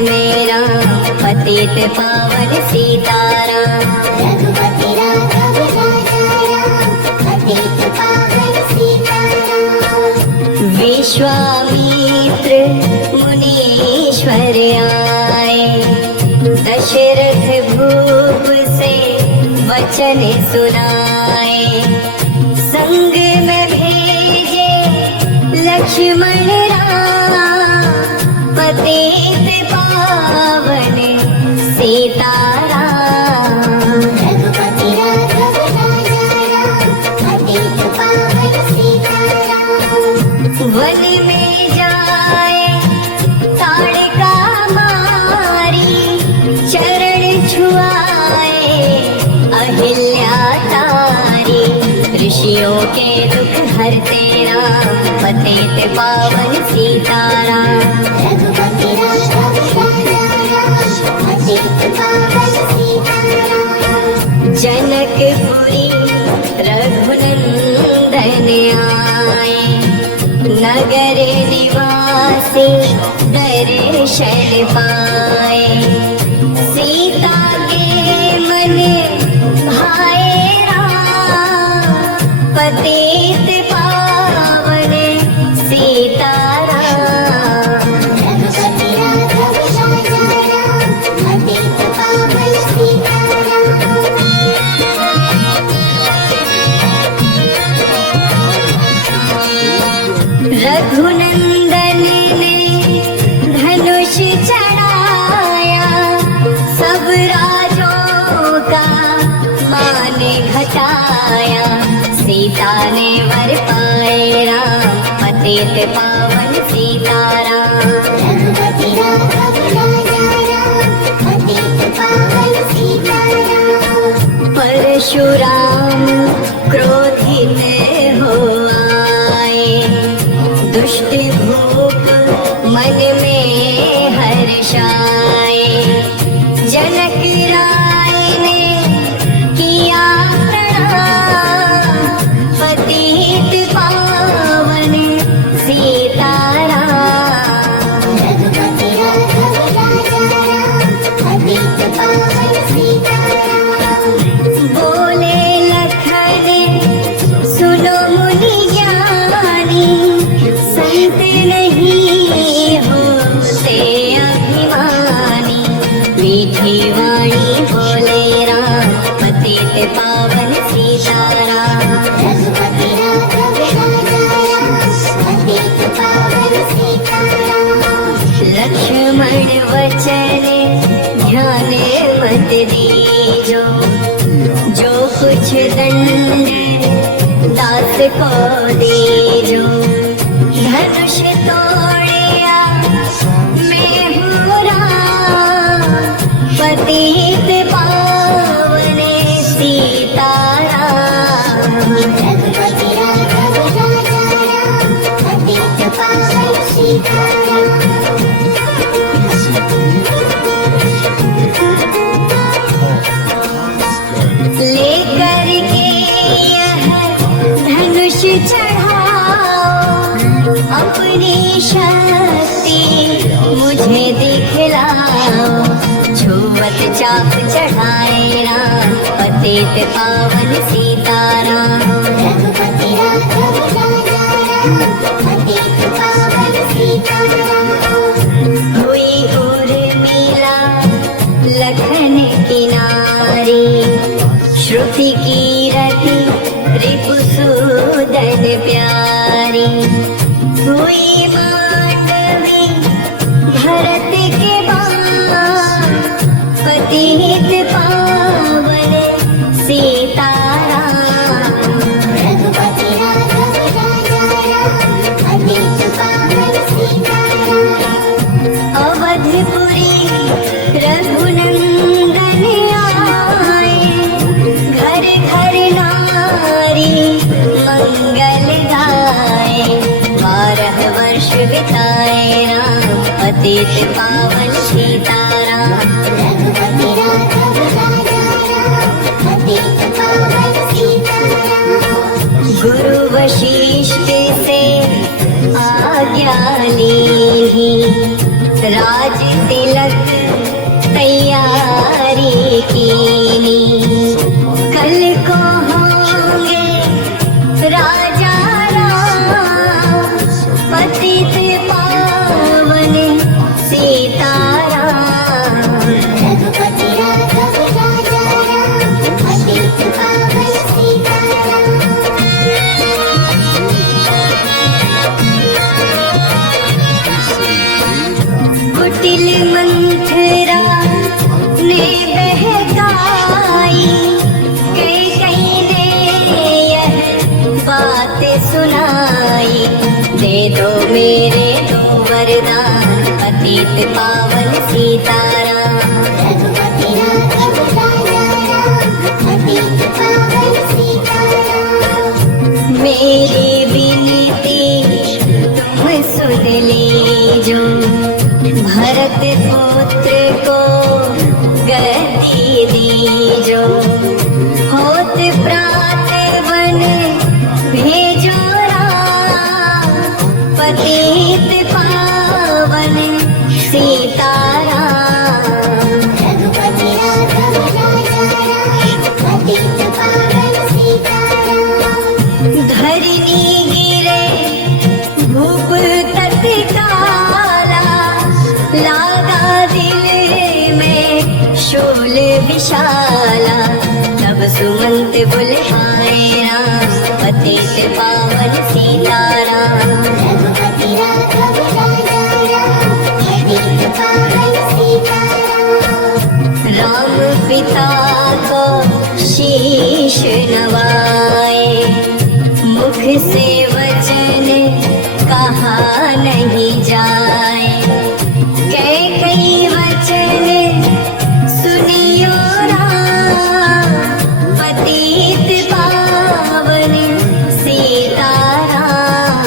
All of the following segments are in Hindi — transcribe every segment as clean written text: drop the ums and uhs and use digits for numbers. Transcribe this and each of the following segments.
मेरा पतित पावन सीताराम। रघुपति राघव राजा राम, पतित पावन सीताराम। विश्वामित्र मुनीश्वर आए, दशरथ भूप से वचन सुनाए। संग में भेजे लक्ष्मण राम, पतित पावन सीताराम। रघुपति राघव राजा राम, पतित पावन सीताराम। वन में जाए ताड़का मारी, चरण छुआए अहिल्या तारी। ऋषियों के दुख हरते राम, पतित पावन सीताराम। रघुपति राघव राजा राम, पतित पावन सीताराम। जनकपुरी रघुनंदन आए, नगर निवासी दर्शन पाए। सीता के मन भाए राम, पतित पावन सीताराम। रघुपति राघव राजा राम, पतित पावन सीताराम। रघुनंदन ने धनुष चढ़ाया, सब राजों का मान घटाया। सीता ने वर पाए राम, पतित पावन सीताराम। रघुपति राघव राजा राम, पतित पावन सीताराम। परशुराम क्रोधित हो आए, दुष्ट भूप मन में हर्षाए। जनक राय ने किया प्रणाम, पतित पावन सीताराम। रघुपति राघव राजा राम, पतित पावन सीताराम। बोले लखन सुनो मुनि ज्ञानी, संत नहीं होते अभिमानी। मीठी वाणी बोले राम, पतित पावन सीताराम। रघुपति राघव राजा राम, पतित पावन सीताराम। लक्ष्मण वचन ध्यान मत दीजो, जो कुछ दंड दास को दीजो। धनुष तोड़िया मैं हूँ राम, पतित पावन सीताराम। रघुपति राघव राजा राम, पतित पावन सीताराम। लेकर के यह धनुष चढ़ाओ, अपनी शक्ति मुझे दिखलाओ। छुवत चाप चढ़ाए राम, पतित पावन सीताराम। रघुपति राघव राजा राम, पतित पावन सीताराम। हुई उर्मिला लखन की नारी, श्रुति की रति रिपुसूदन प्यारी। हुई मांडवी भरत के बाण, पतित पावन सीताराम। रघुपति राघव राजा राम, पतित पावन सीताराम। अवधपुरी रघुनंदन आए, घर घर नारी मंगल गाए। 12 वर्ष बिताए राम, पतित पावन सीताराम। रघुपति राघव राजा राम, पतित पावन सीताराम। गुरु वशिष्ठ से आज्ञा ली, राज तिलक तैयारी कीनी, कल को होंगे राजा राम, पतित पावन सीताराम। रघुपति राघव राजा राम, पतित पावन सीताराम। कुटिल मंथरा ने बहकाई, कई ने यह बात सुनाई। दे दो मेरे दो वरदान, पतित पावन सीताराम। रघुपति राघव राजा राम, पतित पावन सीताराम। मेरी विनती तुम सुन लीजो, भरत पुत्र को गद्दी दीजो। होत प्रात वन भेजो राम, पतित पावन सीताराम। रघुपति राघव राजा राम, पतित पावन सीताराम। धरनी गिरे भूप तत्काला, लागा दिल में शूल विशाला। तब सुमंत बुलहाए राम, पतित पावन सीताराम। रघुपति राघव राजा राम, पतित पावन सीताराम। राम पिता को शीश नवाए, मुख से वचन कहा नहीं जाए। कई वचन सुनियो राम, पतित पावन सीताराम।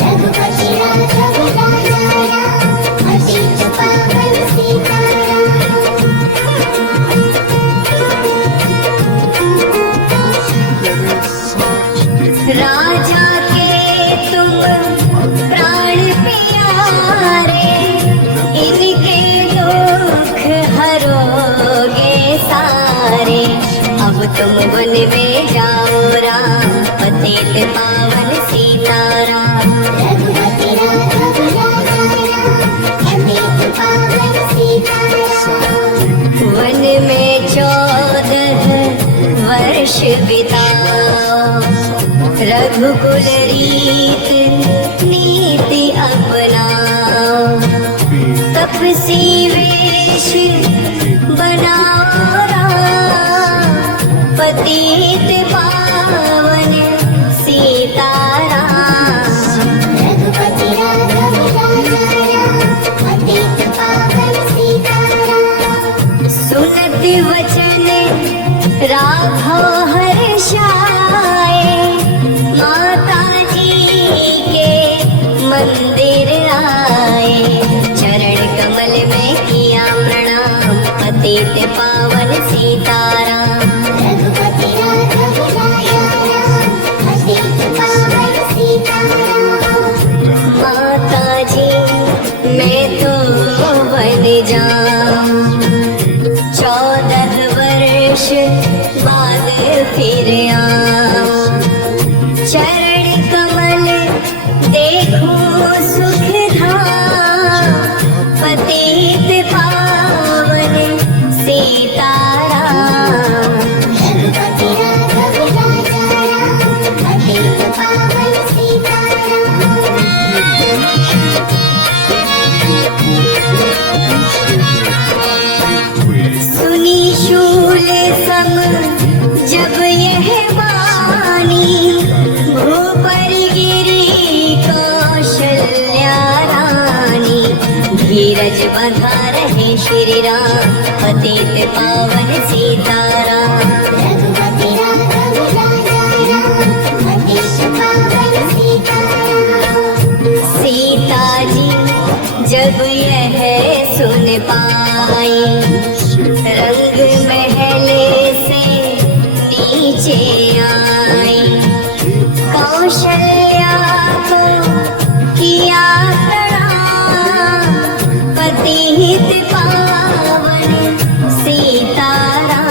रघुपति राघव राजा राम, पतित पावन सीताराम। राजा के तुम प्राण प्यारे, इनके दुख हरोगे सारे। अब तुम वन में जाओ राम, पतित पावन सीताराम। रघुपति राघव राजा राम, पतित पावन सीताराम। वन में 14 वर्ष बिताओ, रघुकुल रीत नीति अपनाओ। तपसी वेश बनाओ राम, पतित पावन सीताराम। रघुपति राघव राजा राम, पतित पावन सीताराम। सुनत वचन राघव हर्षाए, माता जी के मंदिर आए। चरण कमल में किया प्रणाम, पतित पावन सीताराम। रघुपति राघव राजा राम, पतित पावन सीताराम। माता जी मैं तो बन जाऊं, 14 वर्ष बाद फिर आऊं। चरण कमल देखूं सुख धाम, पतित पावन सीताराम। रघुपति राघव राजा राम, पतित पावन सीताराम। सुनी शूल सम जब यह वाणी, भूपर गिरी कौशल्या रानी। धीरज बंधा रहे श्री राम, पतित पावन सीताराम। रघुपति राघव राजा राम, पतित पावन सीताराम। सीता जी जब यह सुन पाई, रंग महल से नीचे आई। कौशल्या को किया प्रणाम, पतित पावन सीताराम।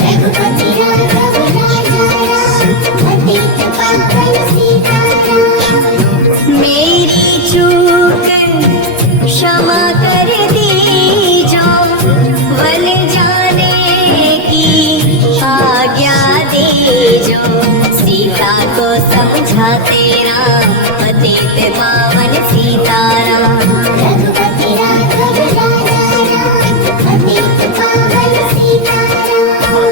रघुपति राघव राजा राम, पतित पावन सीताराम। मेरी चूक क्षमा कर दीजो, वन जाने की आज्ञा दीजो। सीता को समझाते राम, पतित पावन सीताराम। रघुपति राघव राजा राम, पतित पावन सीताराम।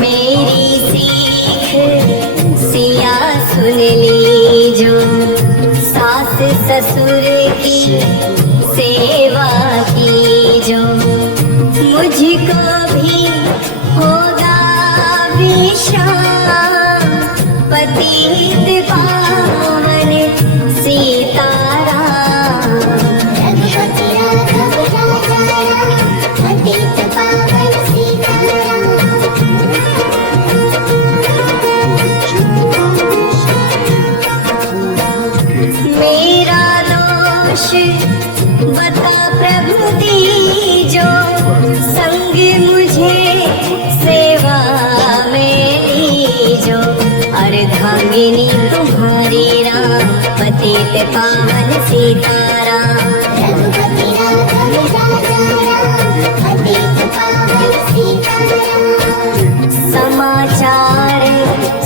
मेरी सीख सिया सुन लीजो, सास ससुर की सेवा कीजो। मुझको भी होगा विश्राम, पतित पावन सीताराम। रघुपति राघव राजा राम, पतित पावन सीताराम। मेरा दोष बता प्रभु दीजो, संग मुझे सेवा में लीजो। अर्धांगिनी तुम्हारी राम, पतित पावन सीताराम। रघुपति राघव राजा राम, पतित पावन सीताराम। समाचार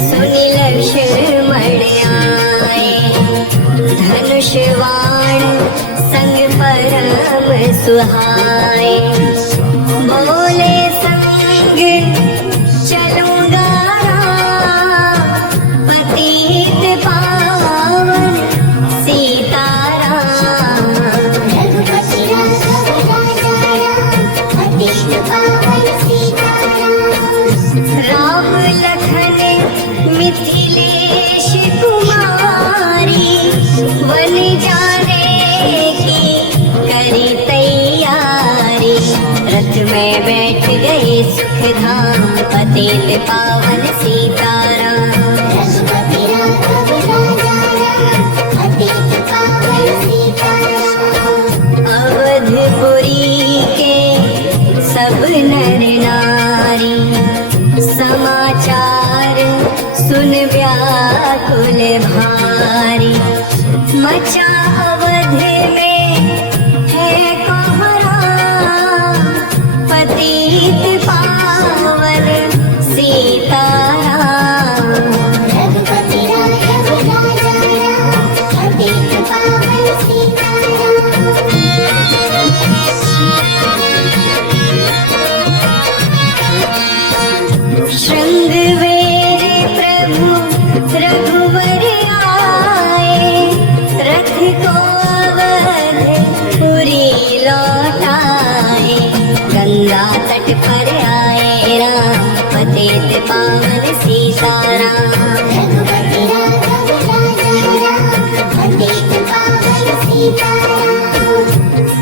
सुन लक्ष्मण आए, धनुष बाण संग परम सुहाए। बोले संग चलूंगा राम, पतित पावन सीताराम। रघुपति राघव राजा राम, पतित पावन सीताराम। राम लखन मिथिलेश कुमारी, वन जाने की करी तैयारी। रथ में बैठ गए सुखधाम, पतित पावन सीताराम। रघुपति राघव राजा राम, पतित पावन सीताराम। अवधपुरी के सब नर नारी, समाचार सुन व्याकुल भारी। मचा अवध में है कोहराम, पतित पावन सीताराम। रघुपति राघव राजा राम, पतित पावन सीताराम। श्रृंगवेर प्रभु रघुवर आए, रथ को अवधपुरी लौटाए। गंगा तट पर आए राम, पतित पावन सीताराम। रघुपति राघव राजा राम, पतित पावन सीताराम।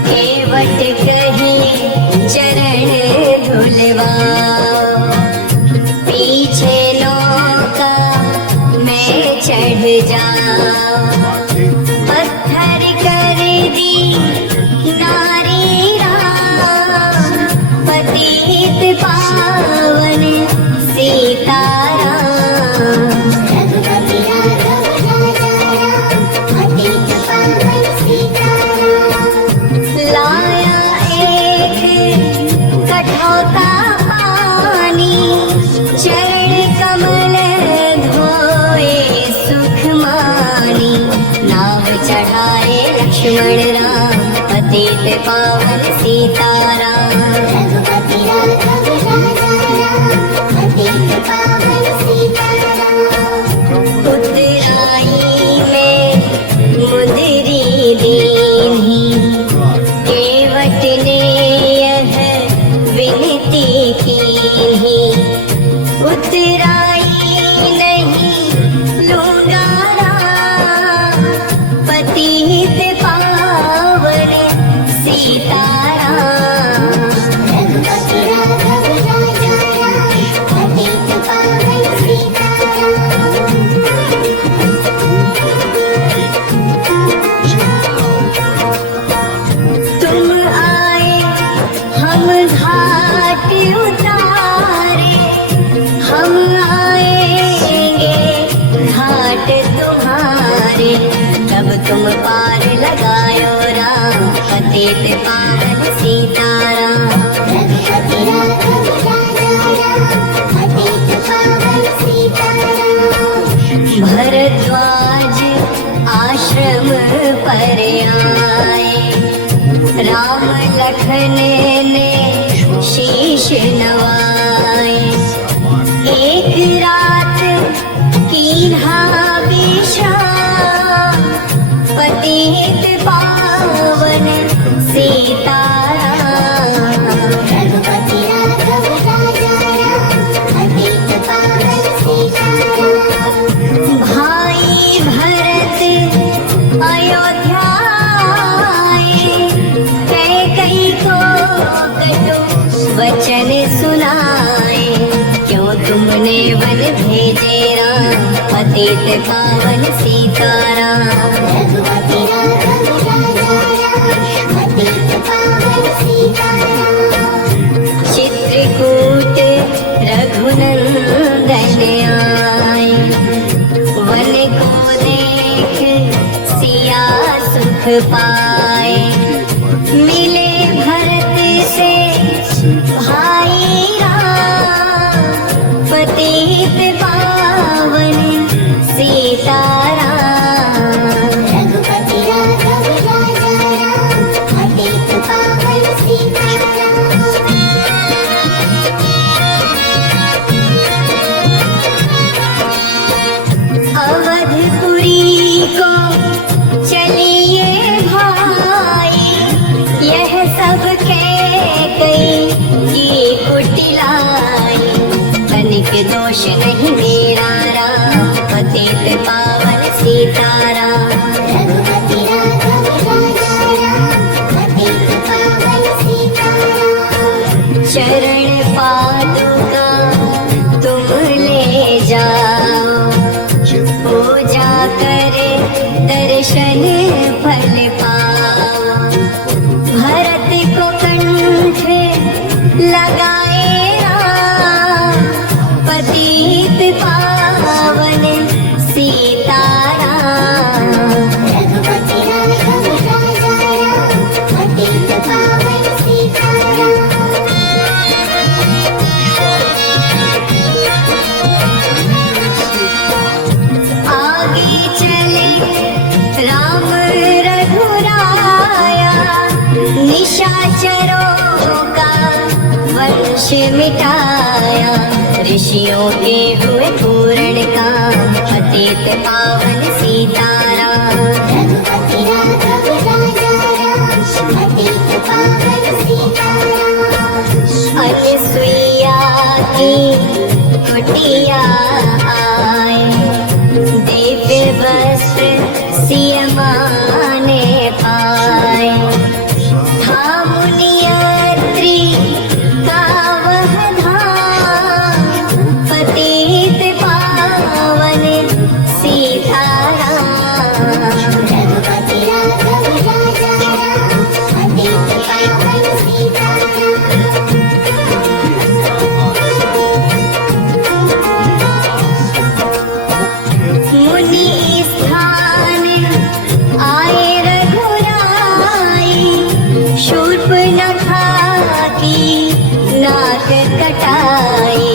केवट कहीं चरण धुलवाओ, पीछे नौका मैं चढ़ जाऊं। पत्थर कर दी नारी राम, पतित पावन सीताराम। रघुपति राघव राजा राम, पतित पावन सीताराम। लाया एक कठौता पानी, चरण कमल धोए सुख मानी। नाव चढ़ाए लक्ष्मण राम, पतित पावन सीताराम। रघुपति राघव राजा राम, पतित पावन सीताराम। उतराई में मुदरी दीन्ही, केवट ने यह विनती कीन्ही। उतराई नहीं लूंगा राम, पतित पावन सीताराम। रघुपति राघव राजा राम, पतित पावन सीताराम। तुम पतित पावन सीताराम। रघुपति राघव राजा राम, पतित पावन सीताराम। भरद्वाज आश्रम पर आए, राम लखन ने शीश नवाए। एक रात कीन्हा विश्राम, पतित पावन सीताराम। रघुपति राघव राजा राम, पतित पावन सीताराम। भाई भरत अयोध्या आए, कैकेयी को कटु वचन सुनाए। क्यों तुमने वन भेजे राम, पतित पावन सीताराम। रघुपति राघव राजा राम, पतित पावन सीताराम। चित्रकूट रघुनंदन आए, वन को देख सिया सुख पाए। मिले भरत से भाई राम, पतित पावन सीताराम। रघुपति राघव राजा राम, पतित पावन सीताराम। अवधपुरी को चलिए भाई, यह सब कैकेयी की कुटिलाई। तनिक दोष नहीं मेरा राम, पतित पावन सीताराम। रघुपति राघव राजा राम, पतित पावन सीताराम। चरण पादुका तुम ले जाओ, पूजा कर दर्शन फल पाओ। भरत को कंठ लगाए राम, पतित पावन सीताराम। रघुपति राघव राजा राम, पतित पावन सीताराम। आगे चले राम रघुराया, निशाचरों का वंश मिटाया। ऋषियों के हुए पूर्ण काम, पतित पावन सीताराम। रघुपति राघव राजा राम, पतित पावन सीताराम। अनुसुईया की कुटिया आए, दिव्य वस्त्र सिया ने पाए। था मुनियत्री का वह धाम, पतित पावन सीताराम। रघुपति राघव राजा राम, पतित पावन सीताराम। मुनि स्थान आए रघुराई, शूर्पणखा की नाक कटाई।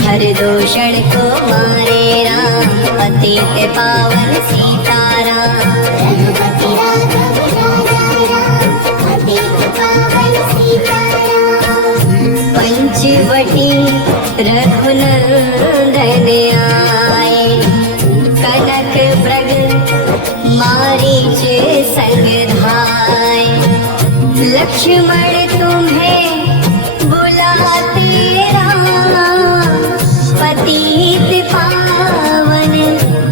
खरदूषण को मारे राम, पतित पावन सीताराम। रघुपति राघव राजा राम, पतित पावन सीताराम। पंचवटी रघुनंदन आए, कनक मृग मारीच संग धाय। लक्ष्मण तुम्हें बुलाते राम, पतित पावन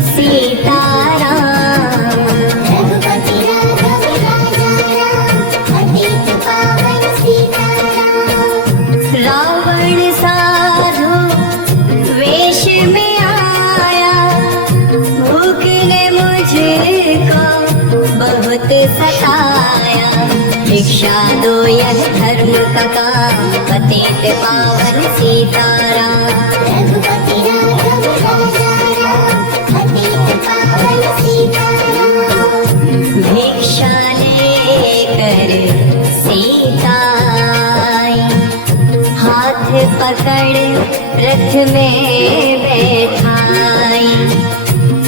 सीताराम। रघुपति राघव राजा राम, पतित पावन सीताराम। रावण साधु वेश में आया, भूख ने मुझको बहुत सताया। भिक्षा दो यह धर्म का काम, पतित पावन सीताराम। रघुपति राघव राजा राम, पतित पावन सीताराम। भिक्षा लेकर पकड़ रथ में बैठाई।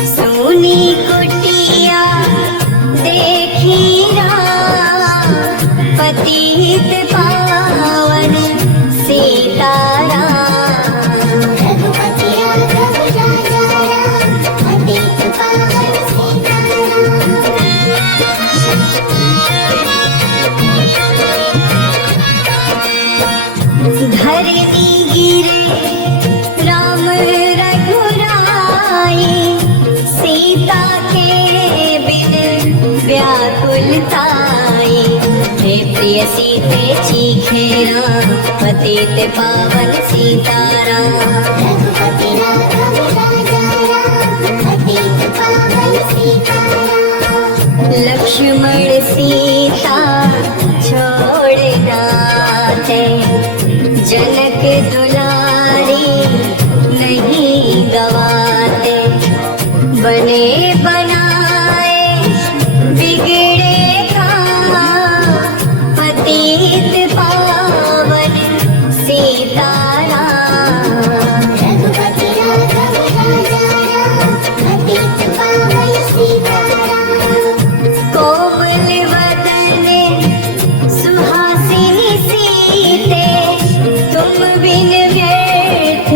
सोनी कुटिया देखी राम, पतित पावन सीताराम। रघुपति राघव राजा राम, पतित पावन सीताराम। धरनी गिरे राम रघुराई, सीता के बिन व्याकुलताई। हे प्रिय सीते चीखे राम, पतित पावन सीताराम। रघुपति राघव राजा राम, पतित पावन सीताराम। लक्ष्मण सीता छोड़ नाते, जनक दुलारी नहीं गवाते। बने बनाए बिगड़े काम, पतित पावन सीताराम। रघुपति राघव राजा राम, पतित पावन सीताराम। कोमल वदन सुहासिनी सीते, तुम बिन व्यर्थ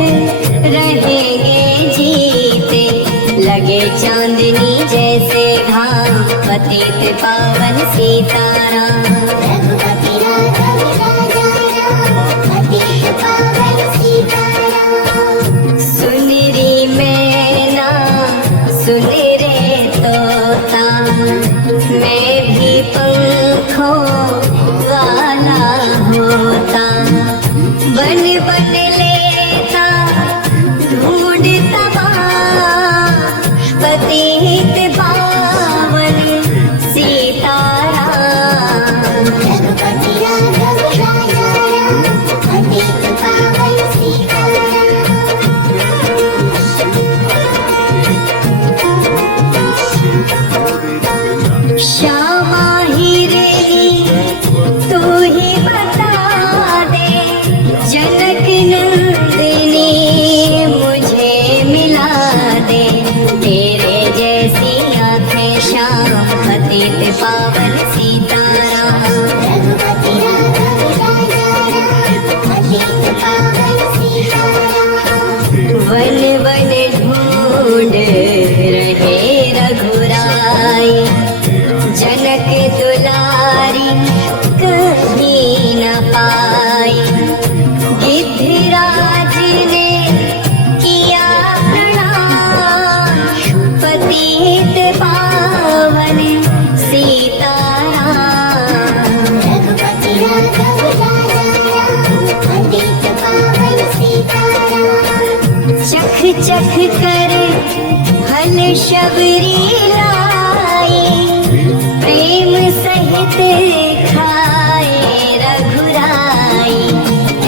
रहेंगे जीते। लगे चांदनी जैसे घाम, पतित पावन सीताराम। रघुपति राघव राजा राम, पतित पावन सीताराम। सुन री मैना सुन रे तोता, मैं भी पंखों वाला होता। बन बन लेता ढूंढता बाँ, पतित पावन सीताराम। रघुपति राघव राजा राम, पतित पावन सीताराम। श्यामा हिरनी तू ही बता दे, जनक नंदिनी मुझे मिला दे। तेरे जैसी आंखें श्याम, पतित पावन सीताराम। रघुपति राघव राजा राम, पतित पावन सीताराम। वन वन ढूंढ रहे रघुराई, जनक दुलारी कहीं न पाई। गिद्धराज ने किया प्रणाम, पतित पावन सीताराम। रघुपति राघव राजा राम, पतित पावन सीताराम। चख चख कर फल शबरी लाई, प्रेम सहित खाए रघुराई।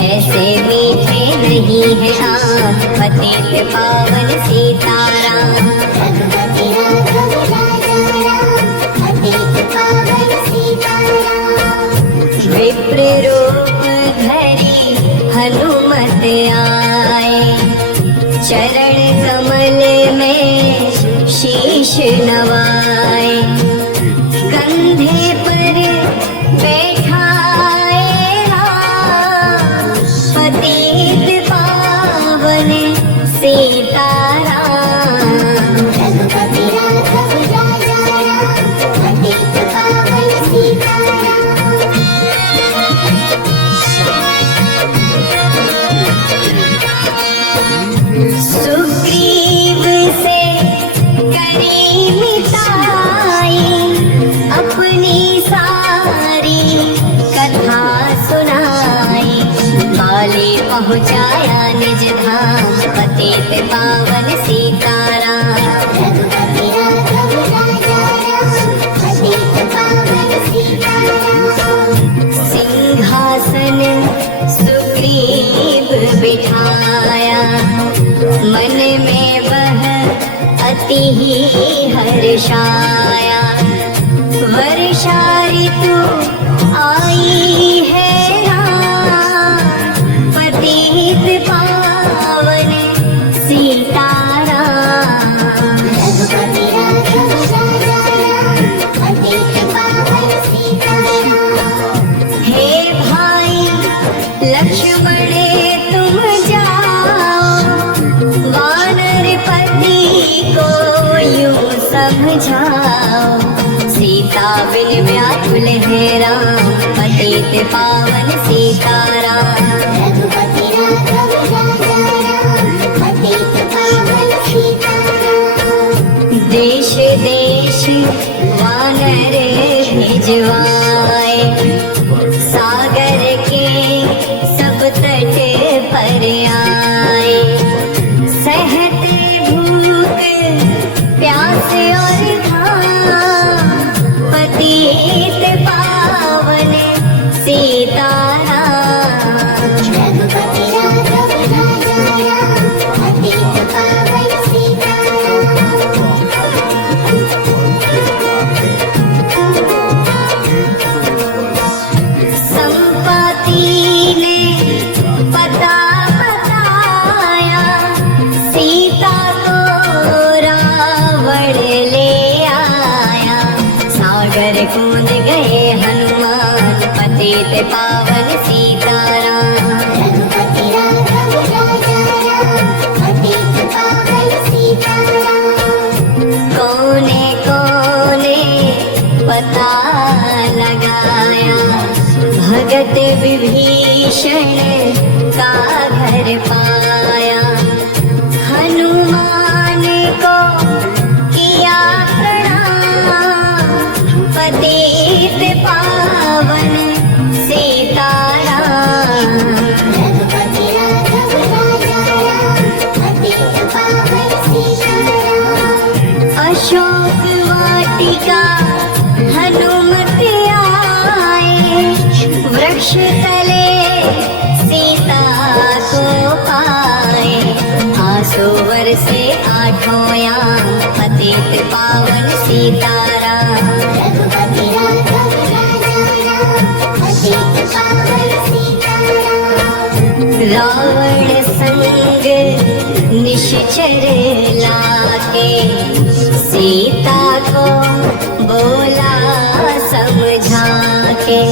ऐसे मीठे नहीं है आम, पतित पावन सीताराम। रघुपति राघव राजा राम, पतित पावन सीताराम। विप्र रूप धरी हनुमत आए, चरण कमल में शीश नवाए। कंधे पर बैठाए राम, पतित पावन सीताराम। रघुपति राघव राजा राम, पतित पावन सीताराम। सुग्रीव से करी मिताई, अपनी सारी कथा सुनाई। बाले पहुँचाया निज धाम, पतित पावन सीताराम। रघुपति राघव राजा राम, पतित पावन सीताराम। सिंहासन सुग्रीव बिठाया, मन में वह अति ही हर्षाया। वर्षा ऋतु आई है राम, पतित पावन सीताराम। रघुपति राघव राजा राम, पतित पावन सीताराम। देश देश वानर भिजवाए, सागर के सब तट पर आए। सहते भूख प्यास और घाम, पतित पावन सीताराम। रघुपति राघव राजा राम, पतित पावन संपत्ति ने पता बताया, सीता को रावण ले आया। सागर कूद गए हनुमान, पतित पावन सीताराम। रघुपति राघव राजा राम, पतित पावन सीताराम। कोने कोने पता लगाया, भगत विभीषण का घर पाया। हनुमान को किया प्रणाम, पतित पावन सीताराम। रघुपति राघव राजा राम, पतित पावन सीताराम। अशोक वाटिका हनुमत आए, वृक्ष तले सीता को पाए। आसो वर्षे आठों याम, पतित पावन सीताराम। रघुपति राघव राजा राम, पतित पावन सीताराम। रावण संग निश्चर लाके, सीता को बोला समझा के।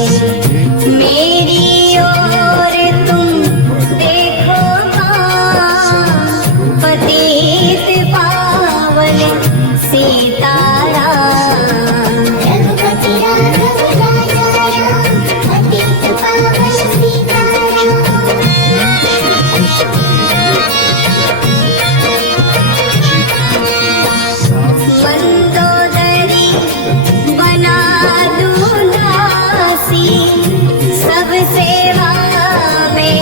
मेरी ओर तुम देखो हाँ, पतित पावन सीताराम। रघुपति राघव राजा राम, पतित पावन सीताराम। मंदोदरी बना दूं दासी, सब सेवा में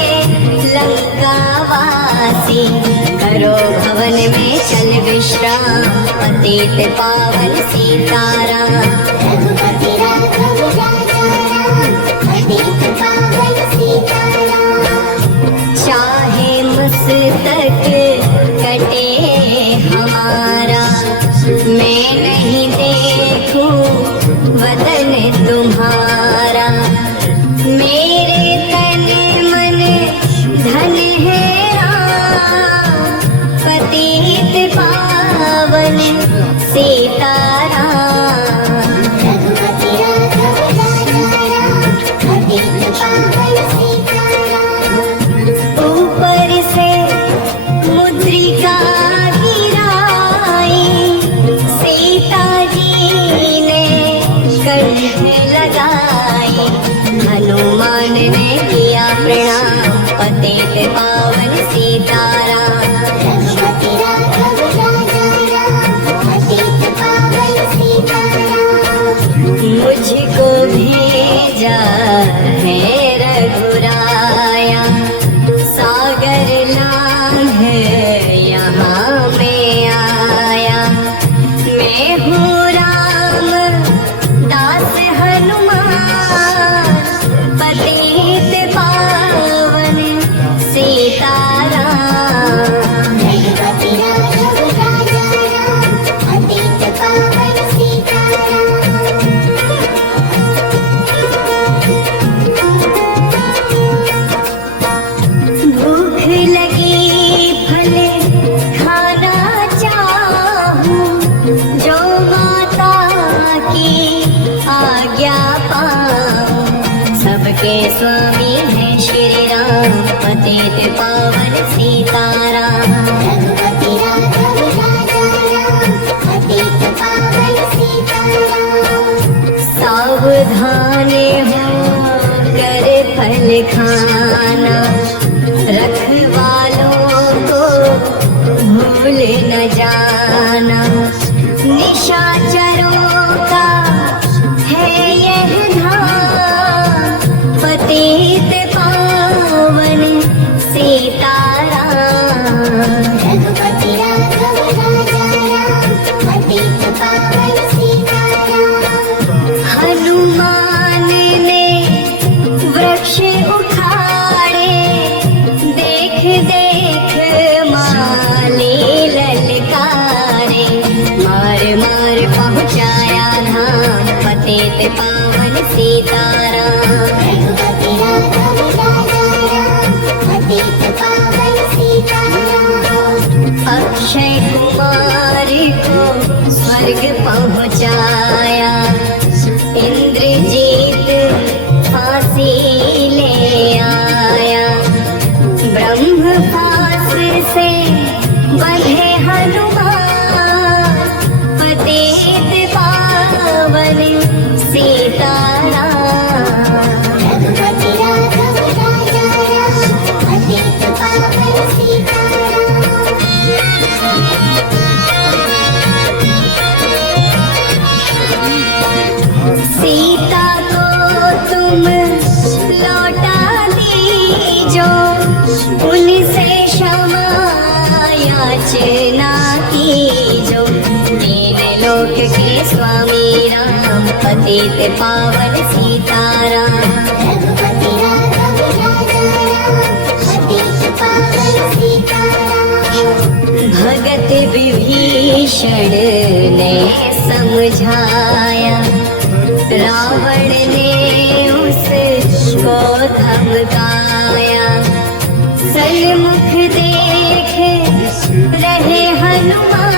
लंकावासी। करो भवन में चल विश्राम, पतित पावन सीताराम। रघुपति राघव राजा राम, पतित पावन सीताराम। चाहे मस्तक कटे हमारा, मैं नहीं देखूं वतन तुम्हारा। मेरे तन मन धन है राम, पतित पावन सीताराम। रघुपति राघव राजा राम, पतित पावन सीताराम। ऊपर से मुद्रिका गिराई, सीता जी ने कंठ लगाई। हनुमान ने किया प्रणाम, पतित पावन सीताराम। रघुपति राघव राजा राम, पतित पावन सीताराम। मुझको भेजा है रघुराया, सागर लांघ यहाँ में आया। मैं हूँ राम दास हनुमान, पतित पावन सीताराम। रघुपति राघव राजा राम, पतित पावन सीताराम। भूख लगी फल खाना चाहूं, जो माता की आज्ञा पाऊं। सबके स्वामी हैं श्री राम, पतित पावन सीताराम। रघुपति राघव राजा राम, पतित पावन सीताराम। सावधान हो कर फल खाना, रखवालों को भूल न जाना। निशाचरों का है यह धाम, पतित पावन सीताराम। रघुपति राघव राजा राम, पतित पावन सीताराम। हनुमान ने वृक्ष उखाड़े, देख देख माले ललकारे। मार मार पहुँचाया धाम, पतित पावन सीताराम। रघुपति राघव राजा राम, पतित पावन सीताराम। अक्षय कुमार को स्वर्ग पहुँचाया, इंद्रजीत फांसी ले आया। ब्रह्मपास से बंधे हनुमान, पतित पावन सीताराम। रघुपति राघव राजा राम, पतित पावन सीताराम। सीता को तुम लौटा दीजो, उनसे क्षमा याचना कीजो। तीन लोक के स्वामी राम, पतित पावन सीताराम। रघुपति राघव राजा राम, पतित पावन सीताराम। भगत विभीषण ने समझाया, रावण ने उसको धमकाया। सन्मुख देख रहे हनुमान,